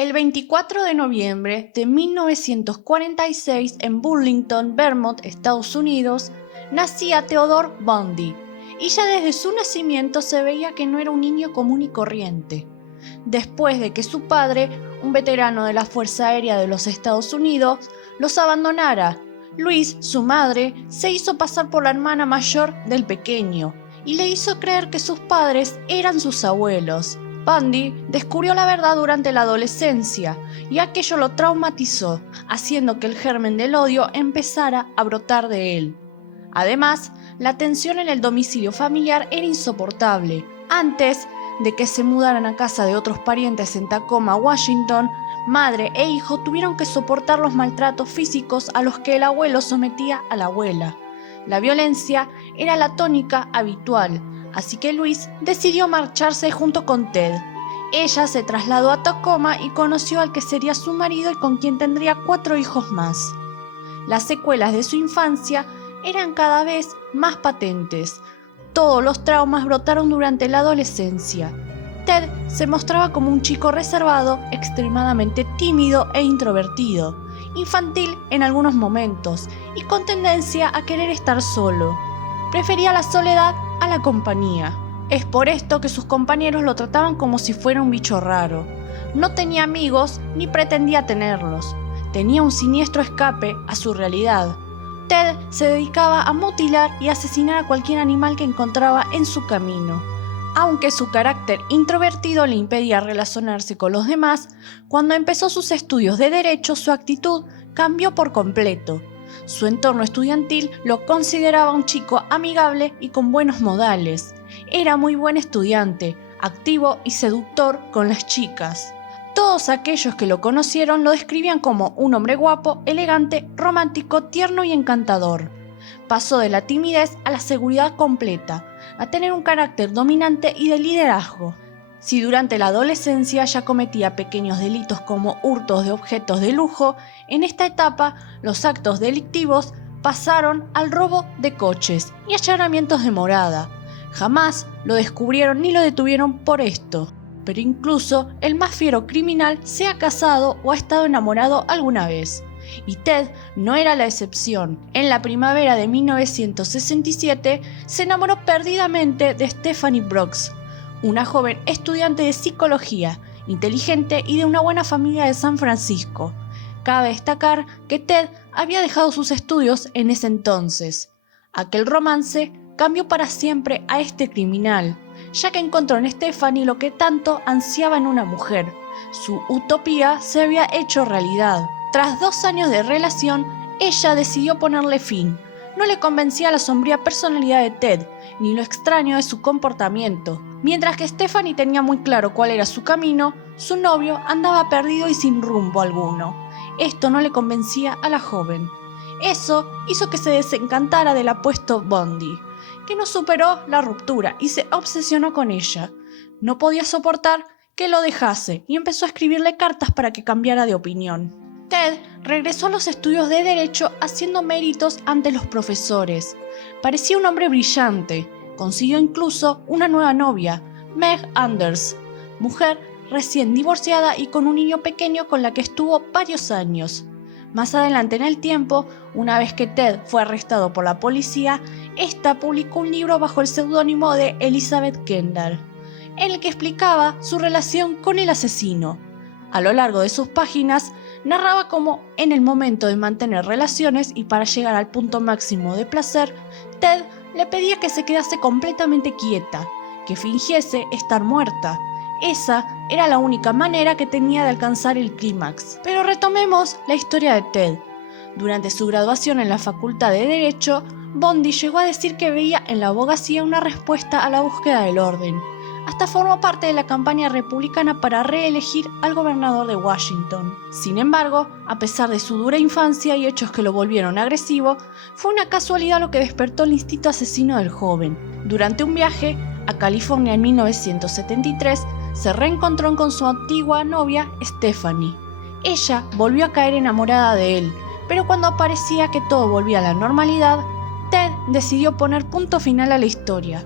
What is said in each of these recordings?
El 24 de noviembre de 1946, en Burlington, Vermont, Estados Unidos, nacía Theodore Bundy, y ya desde su nacimiento se veía que no era un niño común y corriente. Después de que su padre, un veterano de la Fuerza Aérea de los Estados Unidos, los abandonara, Louise, su madre, se hizo pasar por la hermana mayor del pequeño y le hizo creer que sus padres eran sus abuelos. Bundy descubrió la verdad durante la adolescencia y aquello lo traumatizó, haciendo que el germen del odio empezara a brotar de él. Además, la tensión en el domicilio familiar era insoportable. Antes de que se mudaran a casa de otros parientes en Tacoma, Washington, madre e hijo tuvieron que soportar los maltratos físicos a los que el abuelo sometía a la abuela. La violencia era la tónica habitual, así que Louise decidió marcharse junto con Ted. Ella se trasladó a Tacoma y conoció al que sería su marido y con quien tendría 4 hijos más. Las secuelas de su infancia eran cada vez más patentes. Todos los traumas brotaron durante la adolescencia. Ted se mostraba como un chico reservado, extremadamente tímido e introvertido, infantil en algunos momentos y con tendencia a querer estar solo. Prefería la soledad a la compañía. Es por esto que sus compañeros lo trataban como si fuera un bicho raro. No tenía amigos ni pretendía tenerlos. Tenía un siniestro escape a su realidad. Ted se dedicaba a mutilar y asesinar a cualquier animal que encontraba en su camino. Aunque su carácter introvertido le impedía relacionarse con los demás, cuando empezó sus estudios de Derecho, su actitud cambió por completo. Su entorno estudiantil lo consideraba un chico amigable y con buenos modales. Era muy buen estudiante, activo y seductor con las chicas. Todos aquellos que lo conocieron lo describían como un hombre guapo, elegante, romántico, tierno y encantador. Pasó de la timidez a la seguridad completa, a tener un carácter dominante y de liderazgo. Si durante la adolescencia ya cometía pequeños delitos como hurtos de objetos de lujo, en esta etapa los actos delictivos pasaron al robo de coches y allanamientos de morada. Jamás lo descubrieron ni lo detuvieron por esto, pero incluso el más fiero criminal se ha casado o ha estado enamorado alguna vez. Y Ted no era la excepción. En la primavera de 1967 se enamoró perdidamente de Stephanie Brooks, una joven estudiante de psicología, inteligente y de una buena familia de San Francisco. Cabe destacar que Ted había dejado sus estudios en ese entonces. Aquel romance cambió para siempre a este criminal, ya que encontró en Stephanie lo que tanto ansiaba en una mujer. Su utopía se había hecho realidad. Tras 2 años de relación, ella decidió ponerle fin. No le convencía la sombría personalidad de Ted, ni lo extraño de su comportamiento. Mientras que Stephanie tenía muy claro cuál era su camino, su novio andaba perdido y sin rumbo alguno. Esto no le convencía a la joven. Eso hizo que se desencantara del apuesto Bundy, que no superó la ruptura y se obsesionó con ella. No podía soportar que lo dejase y empezó a escribirle cartas para que cambiara de opinión. Ted regresó a los estudios de Derecho haciendo méritos ante los profesores. Parecía un hombre brillante. Consiguió incluso una nueva novia, Meg Anders, mujer recién divorciada y con un niño pequeño con la que estuvo varios años. Más adelante en el tiempo, una vez que Ted fue arrestado por la policía, esta publicó un libro bajo el seudónimo de Elizabeth Kendall, en el que explicaba su relación con el asesino. A lo largo de sus páginas, narraba cómo, en el momento de mantener relaciones y para llegar al punto máximo de placer, Ted le pedía que se quedase completamente quieta, que fingiese estar muerta. Esa era la única manera que tenía de alcanzar el clímax. Pero retomemos la historia de Ted. Durante su graduación en la Facultad de Derecho, Bundy llegó a decir que veía en la abogacía una respuesta a la búsqueda del orden. Hasta formó parte de la campaña republicana para reelegir al gobernador de Washington. Sin embargo, a pesar de su dura infancia y hechos que lo volvieron agresivo, fue una casualidad lo que despertó el instinto asesino del joven. Durante un viaje a California en 1973, se reencontró con su antigua novia Stephanie. Ella volvió a caer enamorada de él, pero cuando parecía que todo volvía a la normalidad, Ted decidió poner punto final a la historia.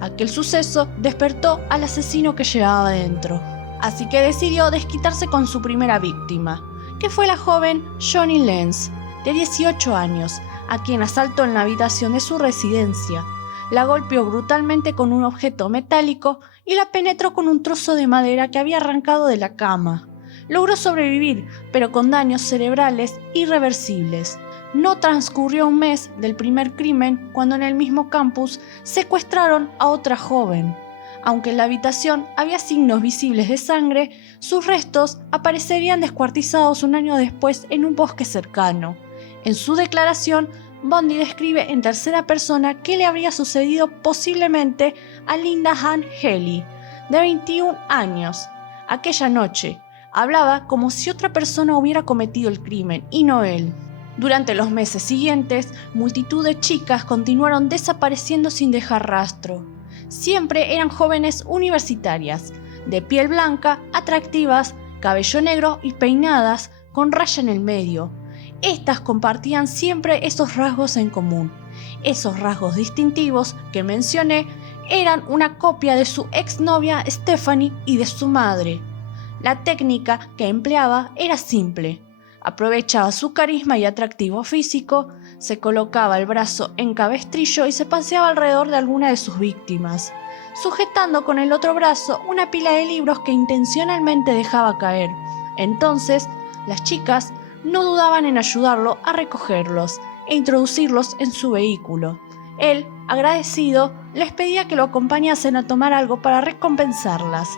Aquel suceso despertó al asesino que llevaba dentro. así que decidió desquitarse con su primera víctima, que fue la joven Johnny Lenz, de 18 años, a quien asaltó en la habitación de su residencia. La golpeó brutalmente con un objeto metálico y la penetró con un trozo de madera que había arrancado de la cama. Logró sobrevivir, pero con daños cerebrales irreversibles. No transcurrió un mes del primer crimen cuando en el mismo campus secuestraron a otra joven. Aunque en la habitación había signos visibles de sangre, sus restos aparecerían descuartizados un año después en un bosque cercano. En su declaración, Bundy describe en tercera persona qué le habría sucedido posiblemente a Linda Ann Healy, de 21 años. Aquella noche, hablaba como si otra persona hubiera cometido el crimen y no él. Durante los meses siguientes, multitud de chicas continuaron desapareciendo sin dejar rastro. Siempre eran jóvenes universitarias, de piel blanca, atractivas, cabello negro y peinadas con raya en el medio. Estas compartían siempre esos rasgos en común. Esos rasgos distintivos que mencioné eran una copia de su exnovia Stephanie y de su madre. La técnica que empleaba era simple. Aprovechaba su carisma y atractivo físico, se colocaba el brazo en cabestrillo y se paseaba alrededor de alguna de sus víctimas, sujetando con el otro brazo una pila de libros que intencionalmente dejaba caer. Entonces, las chicas no dudaban en ayudarlo a recogerlos e introducirlos en su vehículo. Él, agradecido, les pedía que lo acompañasen a tomar algo para recompensarlas.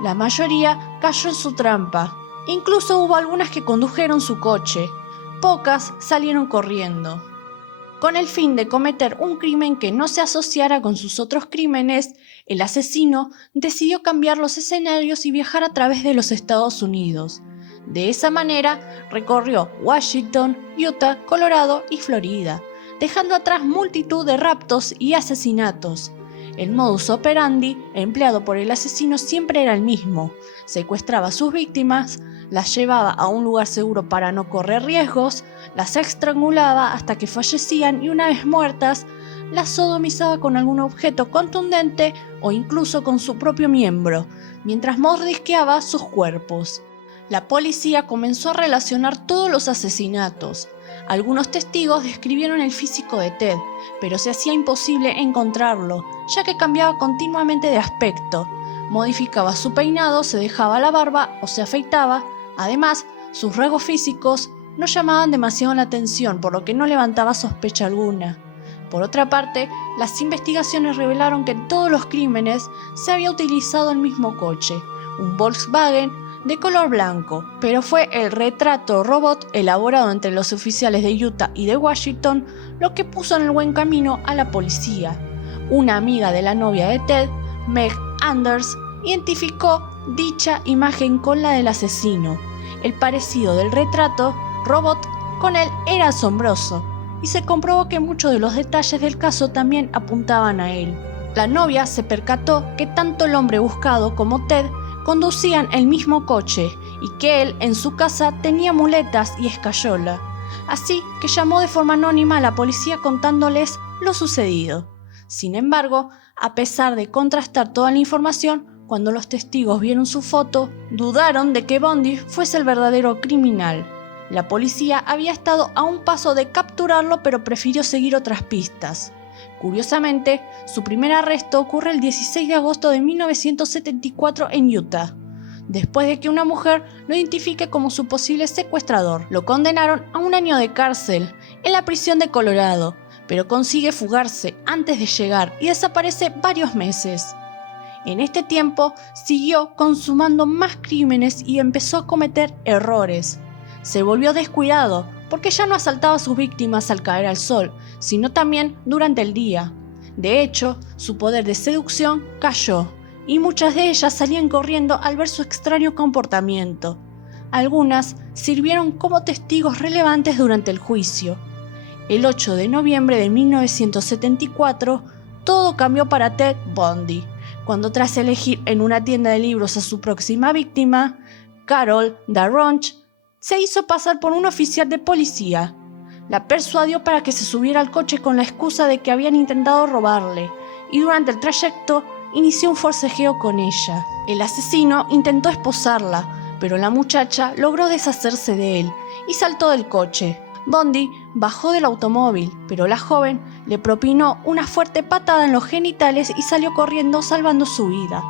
La mayoría cayó en su trampa. Incluso hubo algunas que condujeron su coche. Pocas salieron corriendo. Con el fin de cometer un crimen que no se asociara con sus otros crímenes, el asesino decidió cambiar los escenarios y viajar a través de los Estados Unidos. De esa manera, recorrió Washington, Utah, Colorado y Florida, dejando atrás multitud de raptos y asesinatos. El modus operandi empleado por el asesino siempre era el mismo. Secuestraba a sus víctimas, las llevaba a un lugar seguro para no correr riesgos, las estrangulaba hasta que fallecían y una vez muertas, las sodomizaba con algún objeto contundente o incluso con su propio miembro, mientras mordisqueaba sus cuerpos. La policía comenzó a relacionar todos los asesinatos. Algunos testigos describieron el físico de Ted, pero se hacía imposible encontrarlo, ya que cambiaba continuamente de aspecto. Modificaba su peinado, se dejaba la barba o se afeitaba. Además, sus rasgos físicos no llamaban demasiado la atención, por lo que no levantaba sospecha alguna. Por otra parte, las investigaciones revelaron que en todos los crímenes se había utilizado el mismo coche, un Volkswagen de color blanco, pero fue el retrato robot elaborado entre los oficiales de Utah y de Washington lo que puso en el buen camino a la policía. Una amiga de la novia de Ted, Meg Anders, identificó dicha imagen con la del asesino. El parecido del retrato robot con él era asombroso, y se comprobó que muchos de los detalles del caso también apuntaban a él. La novia se percató que tanto el hombre buscado como Ted conducían el mismo coche y que él en su casa tenía muletas y escayola, así que llamó de forma anónima a la policía contándoles lo sucedido. Sin embargo, a pesar de contrastar toda la información, cuando los testigos vieron su foto, dudaron de que Bundy fuese el verdadero criminal. La policía había estado a un paso de capturarlo, pero prefirió seguir otras pistas. Curiosamente, su primer arresto ocurre el 16 de agosto de 1974 en Utah, después de que una mujer lo identifique como su posible secuestrador. Lo condenaron a 1 año de cárcel en la prisión de Colorado, pero consigue fugarse antes de llegar y desaparece varios meses. En este tiempo, siguió consumando más crímenes y empezó a cometer errores. Se volvió descuidado porque ya no asaltaba a sus víctimas al caer al sol, sino también durante el día. De hecho, su poder de seducción cayó, y muchas de ellas salían corriendo al ver su extraño comportamiento. Algunas sirvieron como testigos relevantes durante el juicio. El 8 de noviembre de 1974, todo cambió para Ted Bundy, cuando tras elegir en una tienda de libros a su próxima víctima, Carol Darronch, se hizo pasar por un oficial de policía. La persuadió para que se subiera al coche con la excusa de que habían intentado robarle, y durante el trayecto inició un forcejeo con ella. El asesino intentó esposarla, pero la muchacha logró deshacerse de él y saltó del coche. Bundy bajó del automóvil, pero la joven le propinó una fuerte patada en los genitales y salió corriendo salvando su vida.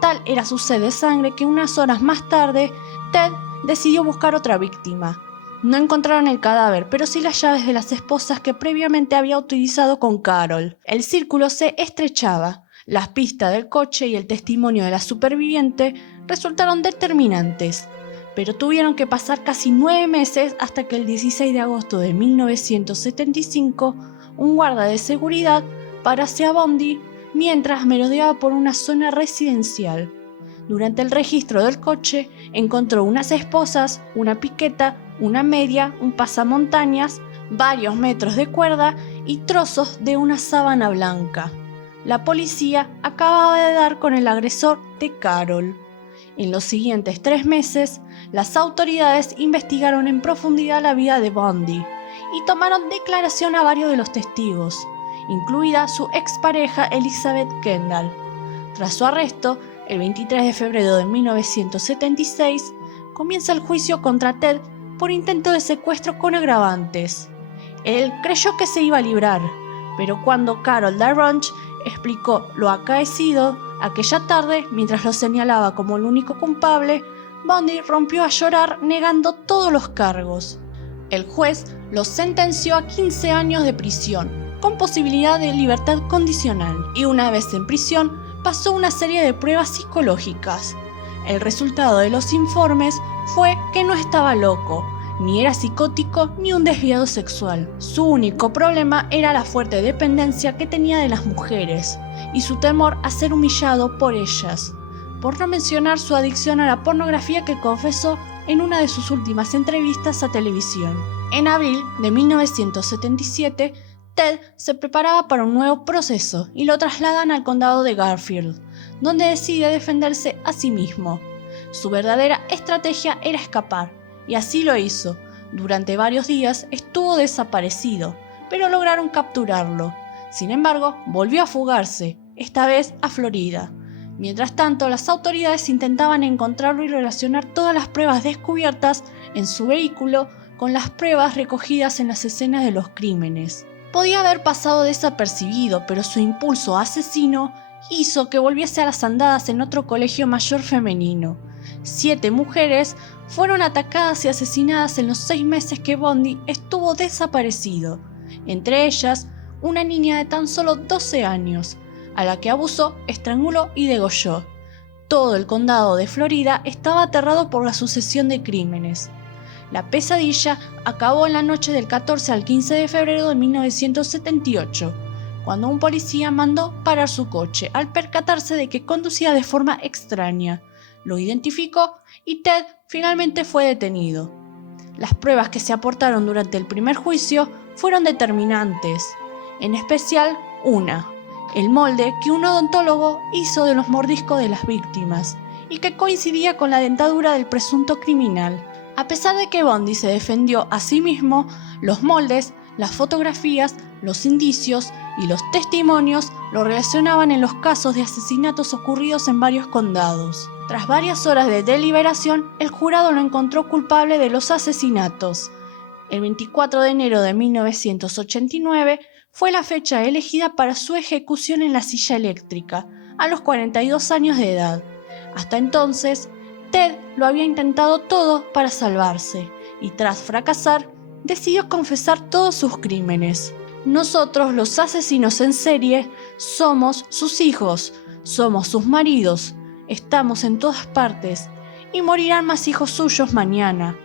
Tal era su sed de sangre que unas horas más tarde, Ted decidió buscar otra víctima. No encontraron el cadáver, pero sí las llaves de las esposas que previamente había utilizado con Carol. El círculo se estrechaba. Las pistas del coche y el testimonio de la superviviente resultaron determinantes, pero tuvieron que pasar casi 9 meses hasta que el 16 de agosto de 1975 un guarda de seguridad parase a Bundy mientras merodeaba por una zona residencial. Durante el registro del coche encontró unas esposas, una piqueta, una media, un pasamontañas, varios metros de cuerda y trozos de una sábana blanca. La policía acababa de dar con el agresor de Carol. En los siguientes 3 meses, las autoridades investigaron en profundidad la vida de Bundy y tomaron declaración a varios de los testigos, incluida su expareja Elizabeth Kendall. Tras su arresto, el 23 de febrero de 1976, comienza el juicio contra Ted por intento de secuestro con agravantes. Él creyó que se iba a librar, pero cuando Carol Darronch explicó lo acaecido aquella tarde, mientras lo señalaba como el único culpable, Bundy rompió a llorar negando todos los cargos. El juez lo sentenció a 15 años de prisión, con posibilidad de libertad condicional, y una vez en prisión pasó una serie de pruebas psicológicas. El resultado de los informes fue que no estaba loco, ni era psicótico ni un desviado sexual. Su único problema era la fuerte dependencia que tenía de las mujeres y su temor a ser humillado por ellas, por no mencionar su adicción a la pornografía que confesó en una de sus últimas entrevistas a televisión. En abril de 1977, Ted se preparaba para un nuevo proceso y lo trasladan al condado de Garfield, donde decide defenderse a sí mismo. Su verdadera estrategia era escapar, y así lo hizo. Durante varios días estuvo desaparecido, pero lograron capturarlo. Sin embargo, volvió a fugarse, esta vez a Florida. Mientras tanto, las autoridades intentaban encontrarlo y relacionar todas las pruebas descubiertas en su vehículo con las pruebas recogidas en las escenas de los crímenes. Podía haber pasado desapercibido, pero su impulso asesino hizo que volviese a las andadas en otro colegio mayor femenino. 7 mujeres fueron atacadas y asesinadas en los 6 meses que Bundy estuvo desaparecido, entre ellas una niña de tan solo 12 años, a la que abusó, estranguló y degolló. Todo el condado de Florida estaba aterrado por la sucesión de crímenes. La pesadilla acabó en la noche del 14 al 15 de febrero de 1978, cuando un policía mandó parar su coche al percatarse de que conducía de forma extraña. Lo identificó y Ted finalmente fue detenido. Las pruebas que se aportaron durante el primer juicio fueron determinantes, en especial una, el molde que un odontólogo hizo de los mordiscos de las víctimas y que coincidía con la dentadura del presunto criminal. A pesar de que Bundy se defendió a sí mismo, los moldes, las fotografías, los indicios y los testimonios lo relacionaban en los casos de asesinatos ocurridos en varios condados. Tras varias horas de deliberación, el jurado lo encontró culpable de los asesinatos. El 24 de enero de 1989 fue la fecha elegida para su ejecución en la silla eléctrica, a los 42 años de edad. Hasta entonces, Ted lo había intentado todo para salvarse, y tras fracasar, decidió confesar todos sus crímenes. Nosotros, los asesinos en serie, somos sus hijos, somos sus maridos, estamos en todas partes, y morirán más hijos suyos mañana.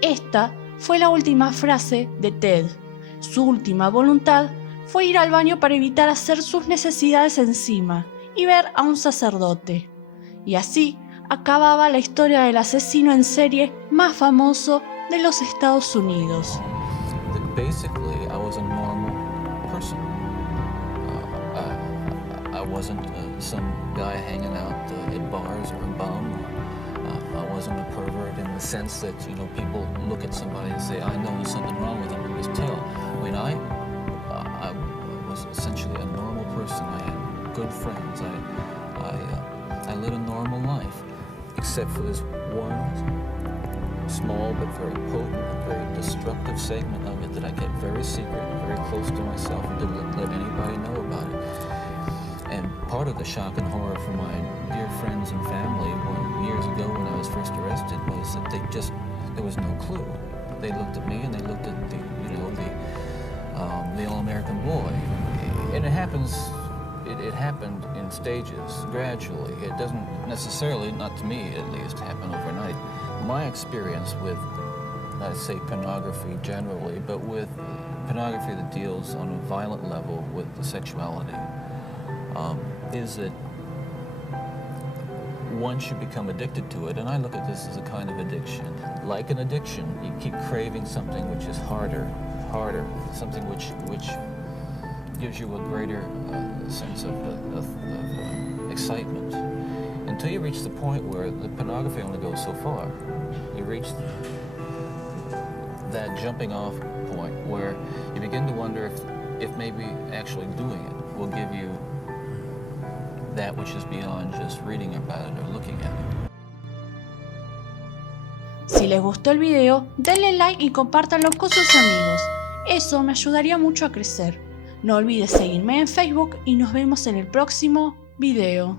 Esta fue la última frase de Ted. Su última voluntad fue ir al baño para evitar hacer sus necesidades encima y ver a un sacerdote. Y así acababa la historia del asesino en serie más famoso de los Estados Unidos. Basically, I was a normal person. I wasn't some guy hanging out at bars or a bum. I wasn't a pervert in the sense that, people look at somebody and say, I know there's something wrong with him and just tell. I mean, I was essentially a normal person. I had good friends. I led a normal life, except for this one small but very potent and very destructive segment of it that I kept very secret and very close to myself and didn't let anybody know about it. And part of the shock and horror for my dear friends and family years ago when I was first arrested was that there was no clue. They looked at me and they looked at the all-American boy. And it happened in stages, gradually. It doesn't necessarily, not to me at least, happen overnight. My experience with, I'd say pornography generally, but with pornography that deals on a violent level with the sexuality, is that once you become addicted to it, and I look at this as a kind of addiction. Like an addiction, you keep craving something which is harder, something which gives you a greater sense of excitement. Until you reach the point where the pornography only goes so far. You reach that jumping off point where you begin to wonder if maybe actually doing it will give you that which is beyond just reading about it or looking at it. Si les gustó el video, denle like y compártanlo con sus amigos. Eso me ayudaría mucho a crecer. No olvides seguirme en Facebook y nos vemos en el próximo video.